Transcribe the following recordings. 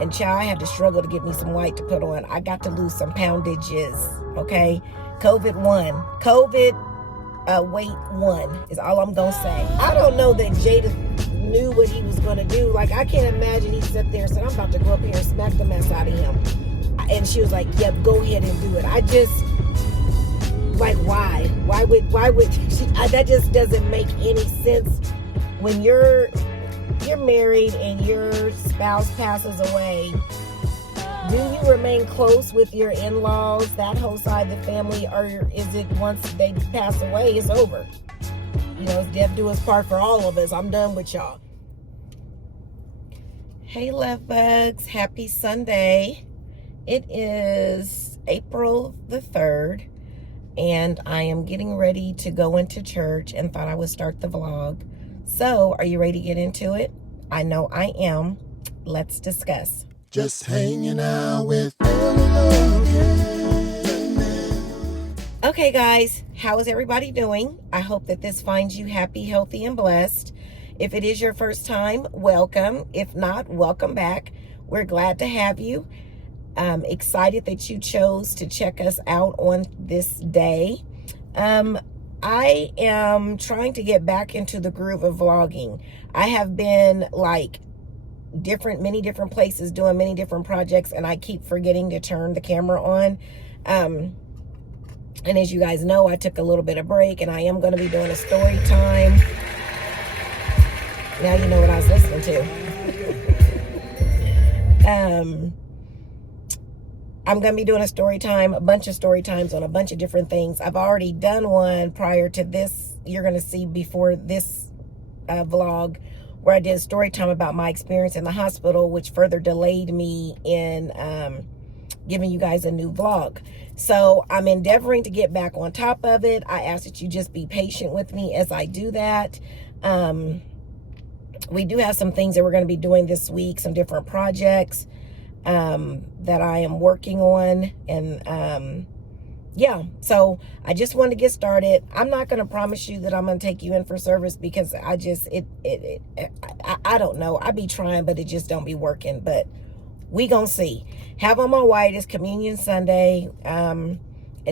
And child, I had to struggle to get me some white to put on. I got to lose some poundages, okay? COVID weight one is all I'm gonna say. I don't know that Jada knew what he was gonna do. Like, I can't imagine he sat there and said, I'm about to go up here and smack the mess out of him. And she was like, yep, go ahead and do it. I just, like, why? Why would she, that just doesn't make any sense. When you're married and your spouse passes away, do you remain close with your in-laws, that whole side of the family, or is it once they pass away, it's over? You know, it's death do us part for all of us. I'm done with y'all. Hey, love bugs. Happy Sunday. It is April the 3rd, and I am getting ready to go into church and thought I would start the vlog. So, are you ready to get into it? I know I am. Let's discuss. Just hanging out with Logan. Okay, guys, how is everybody doing? I hope that this finds you happy, healthy, and blessed. If it is your first time, welcome. If not, welcome back. We're glad to have you. Excited that you chose to check us out on this day. I am trying to get back into the groove of vlogging. I have been like many different places doing many different projects, and I keep forgetting to turn the camera on. And as you guys know, I took a little bit of break, and I am going to be doing a story time. Now you know what I was listening to. I'm going to be doing a story time, a bunch of story times on a bunch of different things. I've already done one prior to this. You're going to see before this vlog, where I did a story time about my experience in the hospital, which further delayed me in giving you guys a new vlog. So I'm endeavoring to get back on top of it. I ask that you just be patient with me as I do that. We do have some things that we're going to be doing this week, some different projects that I am working on. And yeah, so I just wanted to get started. I'm not going to promise you that I'm going to take you in for service, because I don't know. I be trying, but it just don't be working. But we gonna see. Have on my white. It's Communion Sunday. And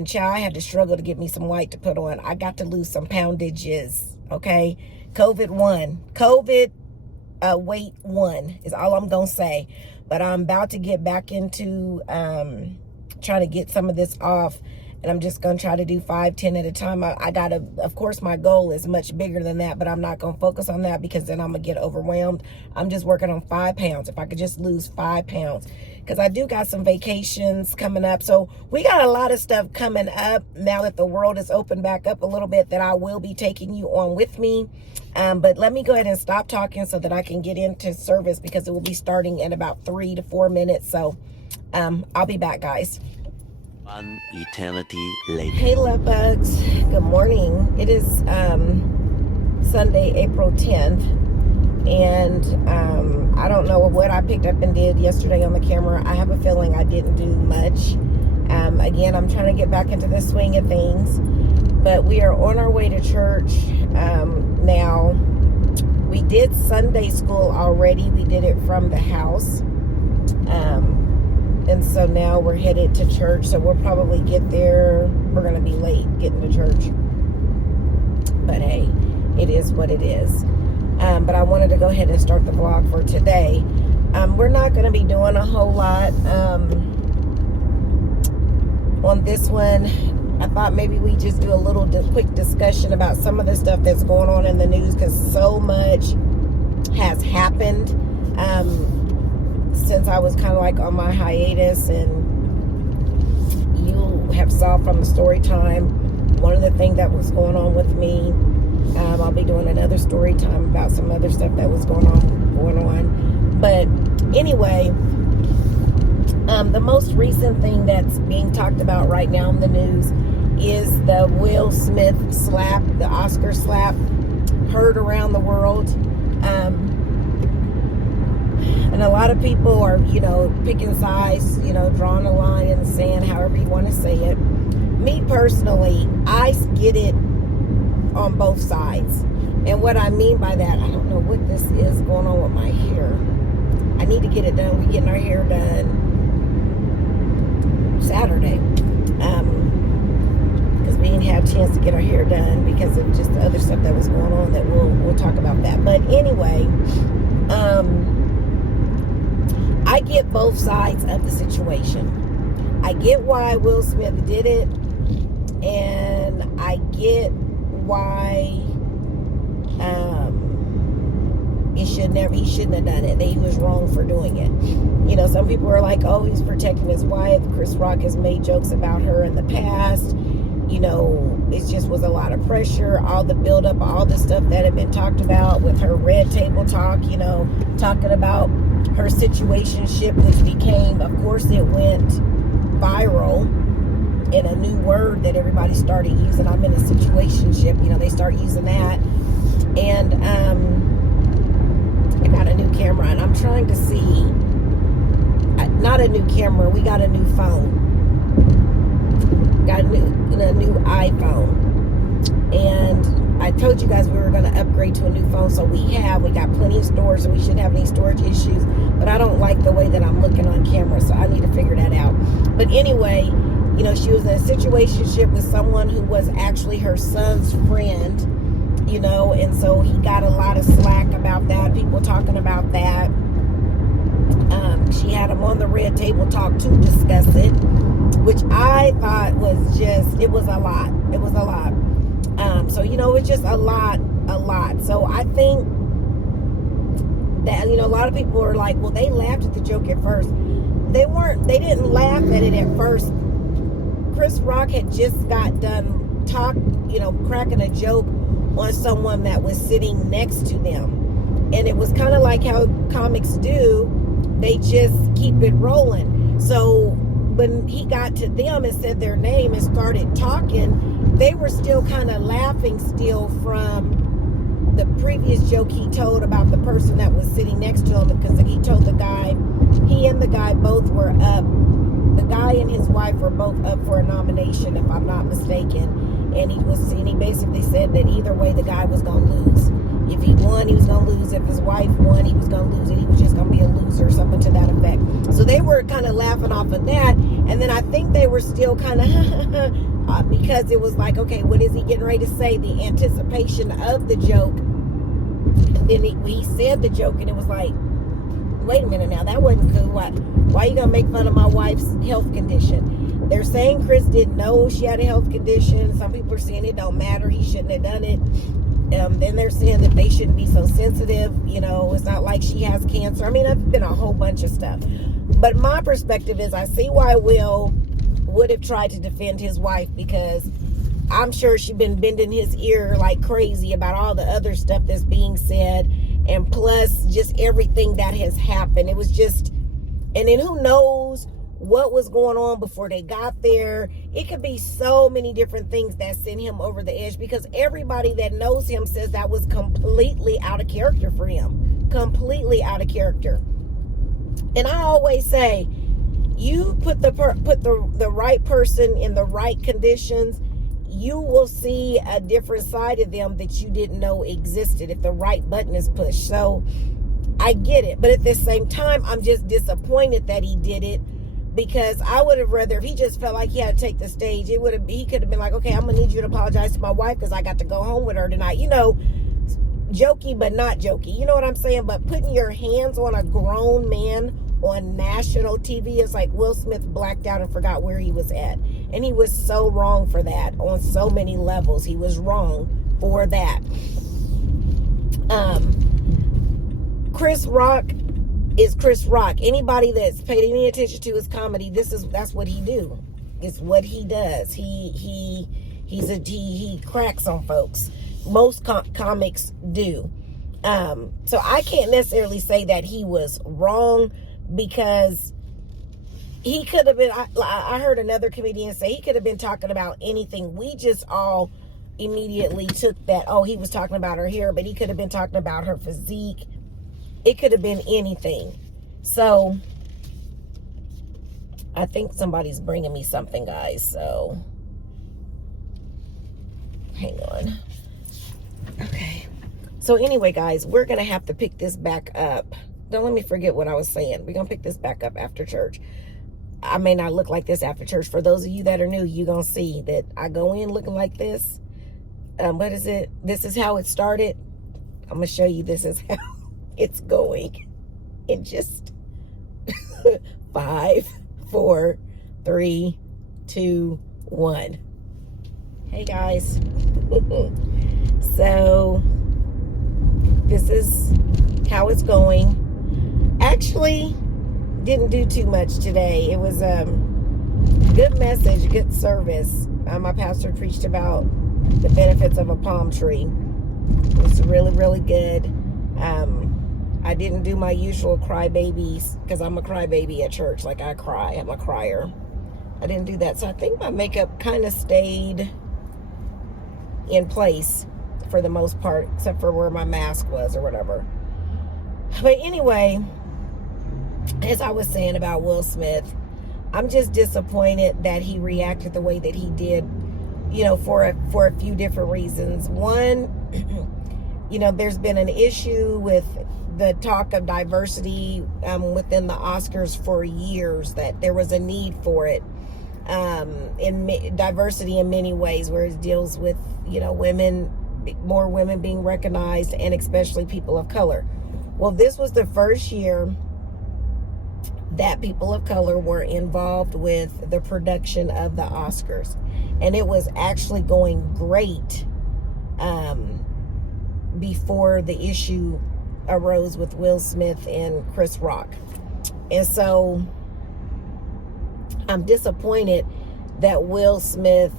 child, I had to struggle to get me some white to put on. I got to lose some poundages, okay? COVID weight one is all I'm gonna say. But I'm about to get back into trying to get some of this off. And I'm just going to try to do 5, 10 at a time. I got to, of course, my goal is much bigger than that, but I'm not going to focus on that, because then I'm going to get overwhelmed. I'm just working on 5 pounds. If I could just lose 5 pounds, because I do got some vacations coming up. So we got a lot of stuff coming up now that the world is opened back up a little bit, that I will be taking you on with me. But let me go ahead and stop talking so that I can get into service, because it will be starting in about 3 to 4 minutes. So I'll be back, guys. One eternity later. Hey, love bugs. Good morning. It is Sunday, April 10th. And I don't know what I picked up and did yesterday on the camera. I have a feeling I didn't do much. Again, I'm trying to get back into the swing of things. But we are on our way to church now. We did Sunday school already. We did it from the house. And so now we're headed to church. So we'll probably get there. We're going to be late getting to church. But hey, it is what it is. But I wanted to go ahead and start the vlog for today. We're not going to be doing a whole lot on this one. I thought maybe we just do a little quick discussion about some of the stuff that's going on in the news, because so much has happened since I was kind of like on my hiatus. And you have saw from the story time one of the things that was going on with me. I'll be doing another story time about some other stuff that was going on. But anyway, the most recent thing that's being talked about right now in the news is the Will Smith slap, the Oscar slap, heard around the world. And a lot of people are, picking sides, drawing a line in the sand, however you want to say it. Me personally, I get it on both sides. And what I mean by that, I don't know what this is going on with my hair. I need to get it done. We're getting our hair done Saturday. Because we didn't have a chance to get our hair done because of just the other stuff that was going on that we'll talk about that. But anyway, I get both sides of the situation. I get why Will Smith did it, and I get why he shouldn't have done it, that he was wrong for doing it. You know, some people are like, oh, he's protecting his wife. Chris Rock has made jokes about her in the past. You know, it just was a lot of pressure, all the buildup, all the stuff that had been talked about with her red table talk, you know, talking about her situationship, which became, of course, it went viral in a new word that everybody started using. I'm in a situationship, you know, they start using that. And I got a new camera, and I'm trying to see, not a new camera, we got a new phone. Got a new iPhone, and I told you guys we were going to upgrade to a new phone, so we got plenty of storage, and we shouldn't have any storage issues, but I don't like the way that I'm looking on camera, so I need to figure that out. But anyway, you know, she was in a situationship with someone who was actually her son's friend, you know, and so he got a lot of slack about that, people talking about that. She had him on the red table talk to discuss it, which I thought was just, it was a lot. It was a lot. So, you know, it's just a lot. So I think that, you know, a lot of people are like, well, they laughed at the joke at first. They didn't laugh at it at first. Chris Rock had just got done cracking a joke on someone that was sitting next to them. And it was kind of like how comics do. They just keep it rolling. So when he got to them and said their name and started talking, they were still kind of laughing still from the previous joke he told about the person that was sitting next to him, because he told the guy, he and the guy both were up, the guy and his wife were both up for a nomination, if I'm not mistaken, and he basically said that either way the guy was going to lose. If he won, he was going to lose. If his wife won, he was going to lose, and he was just going to be a loser, something to that effect. So they were kind of laughing off of that, and then I think they were still kind of because it was like, okay, what is he getting ready to say? The anticipation of the joke. And then he said the joke, and it was like, wait a minute now, that wasn't cool. Why are you going to make fun of my wife's health condition? They're saying Chris didn't know she had a health condition. Some people are saying it don't matter, he shouldn't have done it. Then they're saying that they shouldn't be so sensitive. You know, it's not like she has cancer. I mean, it's been a whole bunch of stuff. But my perspective is, I see why Will would have tried to defend his wife, because I'm sure she's been bending his ear like crazy about all the other stuff that's being said, and plus just everything that has happened. It was just, and then who knows what was going on before they got there. It could be so many different things that sent him over the edge, because everybody that knows him says that was completely out of character for him. Completely out of character. And I always say, you put the right person in the right conditions, you will see a different side of them that you didn't know existed if the right button is pushed. So I get it, but at the same time, I'm just disappointed that he did it, because I would have rather, if he just felt like he had to take the stage, he could have been like, okay, I'm gonna need you to apologize to my wife because I got to go home with her tonight. You know, jokey but not jokey. You know what I'm saying? But putting your hands on a grown man on national TV, is like Will Smith blacked out and forgot where he was at. And he was so wrong for that on so many levels. He was wrong for that. Chris Rock is Chris Rock. Anybody that's paid any attention to his comedy, that's what he do. It's what he does. He cracks on folks. Most comics do. So I can't necessarily say that he was wrong, because he could have been, I heard another comedian say he could have been talking about anything. We just all immediately took that, oh, he was talking about her hair, but he could have been talking about her physique. It could have been anything. So I think somebody's bringing me something, guys. So hang on. Okay. So anyway, guys, we're going to have to pick this back up don't let me forget what I was saying. We're going to pick this back up after church. I may not look like this after church. For those of you that are new, you're going to see that I go in looking like this. What is it? This is how it started. I'm going to show you this is how it's going in just 5, 4, 3, 2, 1. Hey guys. So this is how it's going. Actually, didn't do too much today. It was a good message, good service. My pastor preached about the benefits of a palm tree. It was really, really good. I didn't do my usual crybabies because I'm a crybaby at church. Like, I cry. I'm a crier. I didn't do that. So I think my makeup kind of stayed in place for the most part, except for where my mask was or whatever. But anyway, as I was saying about Will Smith, I'm just disappointed that he reacted the way that he did, you know, for a few different reasons. One, you know, there's been an issue with the talk of diversity within the Oscars for years, that there was a need for it, in diversity in many ways, where it deals with, you know, women, more women being recognized, and especially people of color. Well, this was the first year that people of color were involved with the production of the Oscars, and it was actually going great before the issue arose with Will Smith and Chris Rock. And so I'm disappointed that Will Smith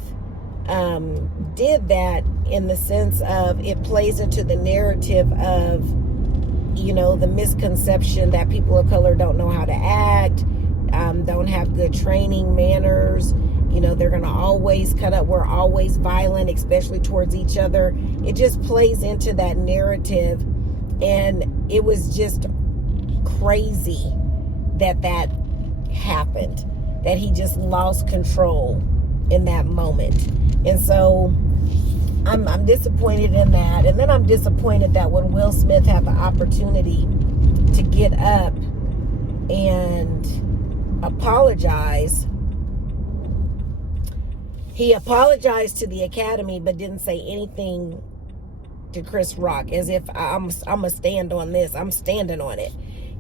did that, in the sense of it plays into the narrative of, you know, the misconception that people of color don't know how to act, don't have good training, manners. You know, they're going to always cut up. We're always violent, especially towards each other. It just plays into that narrative. And it was just crazy that that happened, that he just lost control in that moment. And so I'm disappointed in that. And then I'm disappointed that when Will Smith had the opportunity to get up and apologize, he apologized to the Academy but didn't say anything to Chris Rock, as if I'm gonna stand on this. I'm standing on it,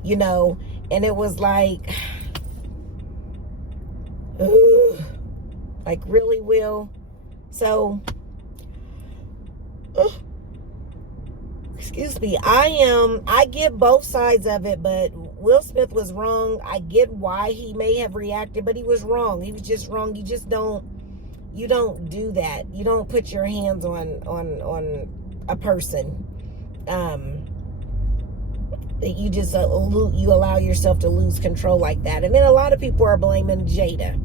you know. And it was like, ugh, like, really, Will? So, excuse me, I get both sides of it, but Will Smith was wrong. I get why he may have reacted, but he was wrong. He was just wrong. You just don't do that. You don't put your hands on a person. You just you allow yourself to lose control like that. And then a lot of people are blaming Jada.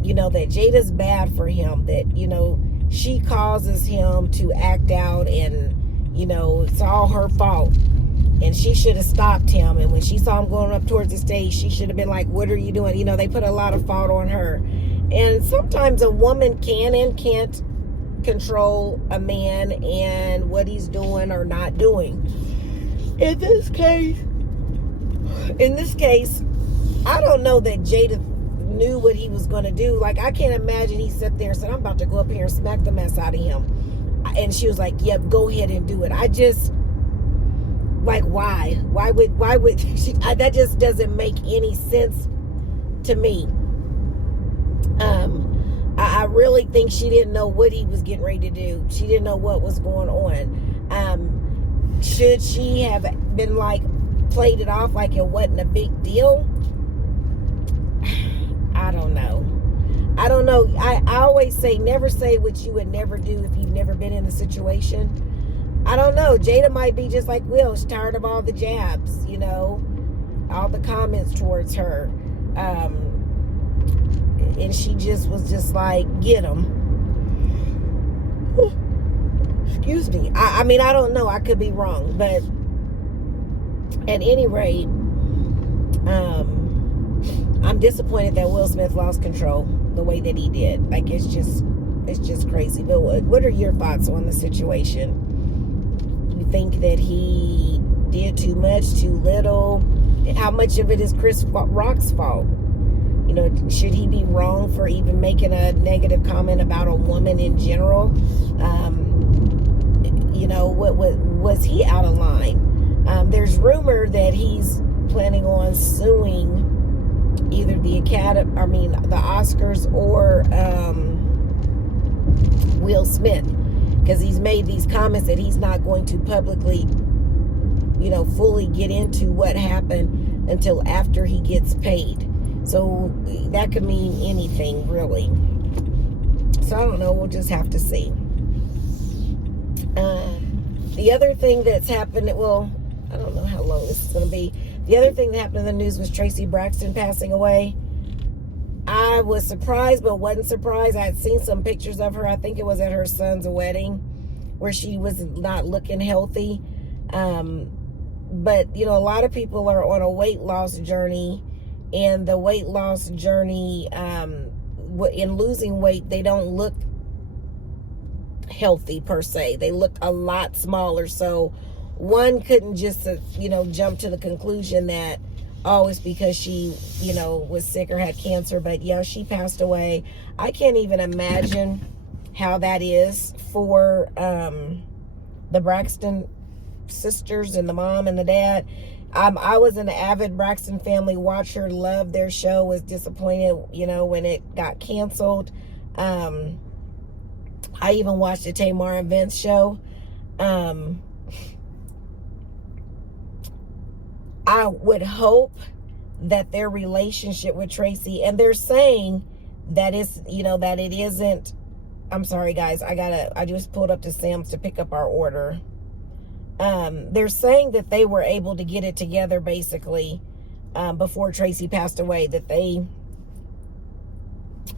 You know, that Jada's bad for him, that, you know, she causes him to act out, and, you know, it's all her fault, and she should have stopped him. And when she saw him going up towards the stage, she should have been like, what are you doing? You know, they put a lot of fault on her. And sometimes a woman can and can't control a man and what he's doing or not doing. In this case, I don't know that Jada knew what he was going to do. Like, I can't imagine he sat there and said, I'm about to go up here and smack the mess out of him. And she was like, yep, go ahead and do it. I just, like, why would she, that just doesn't make any sense to me. I really think she didn't know what he was getting ready to do. She didn't know what was going on. Should she have been, like, played it off like it wasn't a big deal? I don't know. I always say, never say what you would never do if you've never been in the situation. I don't know. Jada might be just like Will. She's tired of all the jabs, you know, all the comments towards her. And she just was just like, get him. Excuse me. I mean, I don't know. I could be wrong. But at any rate, I'm disappointed that Will Smith lost control the way that he did. Like, it's just crazy. But what are your thoughts on the situation? You think that he did too much, too little? How much of it is Chris Rock's fault? You know, should he be wrong for even making a negative comment about a woman in general? You know, what was he out of line? There's rumor that he's planning on suing either the the Oscars or Will Smith, because he's made these comments that he's not going to publicly, you know, fully get into what happened until after he gets paid. So that could mean anything, really. So I don't know. We'll just have to see. The other thing that's happened, well, I don't know how long this is going to be. The other thing that happened in the news was Traci Braxton passing away. I was surprised, but wasn't surprised. I had seen some pictures of her. I think it was at her son's wedding, where she was not looking healthy. But, you know, a lot of people are on a weight loss journey, and the weight loss journey, in losing weight, they don't look healthy per se. They look a lot smaller. So one couldn't just, you know, jump to the conclusion that, oh, it's because she, you know, was sick or had cancer. But yeah, she passed away. I can't even imagine how that is for the Braxton sisters and the mom and the dad. I was an avid Braxton family watcher, loved their show, was disappointed, you know, when it got canceled. I even watched the Tamar and Vince show. I would hope that their relationship with Traci, and they're saying that it's, you know, that it isn't, I'm sorry guys, I just pulled up to Sam's to pick up our order. They're saying that they were able to get it together basically before Traci passed away, that they,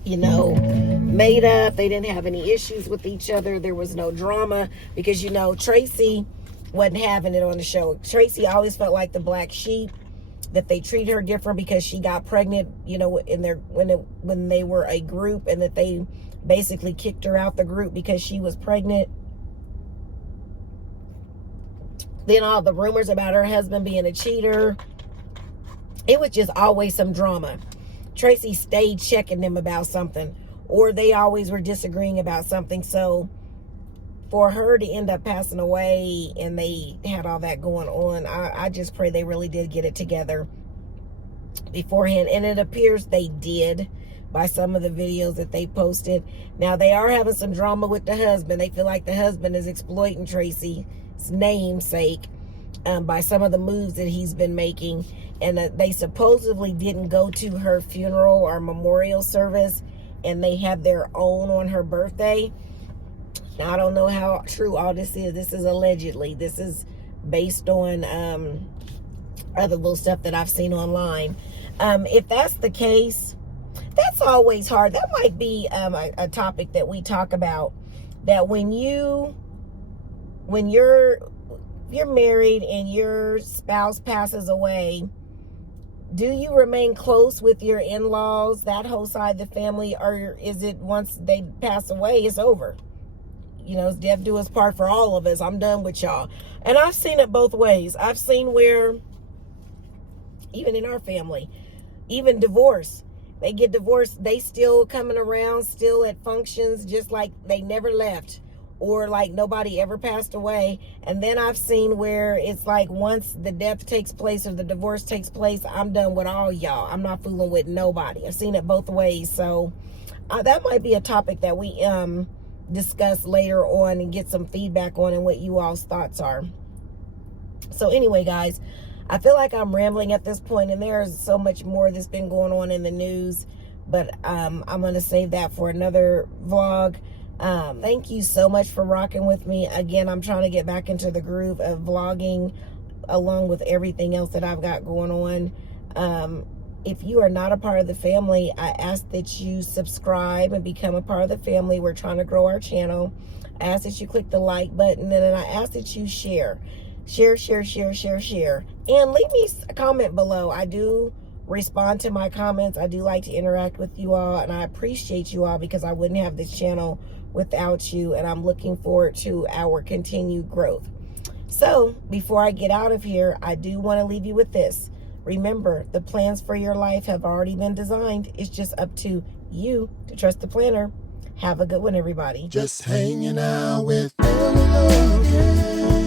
you know, made up. They didn't have any issues with each other. There was no drama because, you know, Traci wasn't having it on the show. Traci always felt like the black sheep, that they treat her different because she got pregnant, you know, in their when they were a group, and that they basically kicked her out the group because she was pregnant. Then all the rumors about her husband being a cheater. It was just always some drama. Traci stayed checking them about something, or they always were disagreeing about something. So for her to end up passing away and they had all that going on, I just pray they really did get it together beforehand. And it appears they did by some of the videos that they posted. Now, they are having some drama with the husband. They feel like the husband is exploiting Traci's namesake by some of the moves that he's been making. And they supposedly didn't go to her funeral or memorial service, and they had their own on her birthday. Now, I don't know how true all this is. This is allegedly. This is based on other little stuff that I've seen online. If that's the case, that's always hard. That might be a topic that we talk about, that when you're married and your spouse passes away, do you remain close with your in-laws, that whole side of the family, or is it once they pass away, it's over? You know, it's death do us part for all of us. I'm done with y'all. And I've seen it both ways. I've seen where, even in our family, even divorce, they get divorced, they still coming around, still at functions, just like they never left, or like nobody ever passed away. And then I've seen where it's like once the death takes place or the divorce takes place, I'm done with all y'all. I'm not fooling with nobody. I've seen it both ways. So that might be a topic that we discuss later on and get some feedback on, and what you all's thoughts are. So anyway, guys, I feel like I'm rambling at this point, and there's so much more that's been going on in the news, but I'm going to save that for another vlog. Thank you so much for rocking with me. Again, I'm trying to get back into the groove of vlogging along with everything else that I've got going on. If you are not a part of the family, I ask that you subscribe and become a part of the family. We're trying to grow our channel. I ask that you click the like button, and then I ask that you share. Share. And leave me a comment below. I do respond to my comments. I do like to interact with you all, and I appreciate you all, because I wouldn't have this channel without you, and I'm looking forward to our continued growth. So before I get out of here, I do want to leave you with this. Remember, the plans for your life have already been designed. It's just up to you to trust the planner. Have a good one, everybody. Just hanging out with Logan.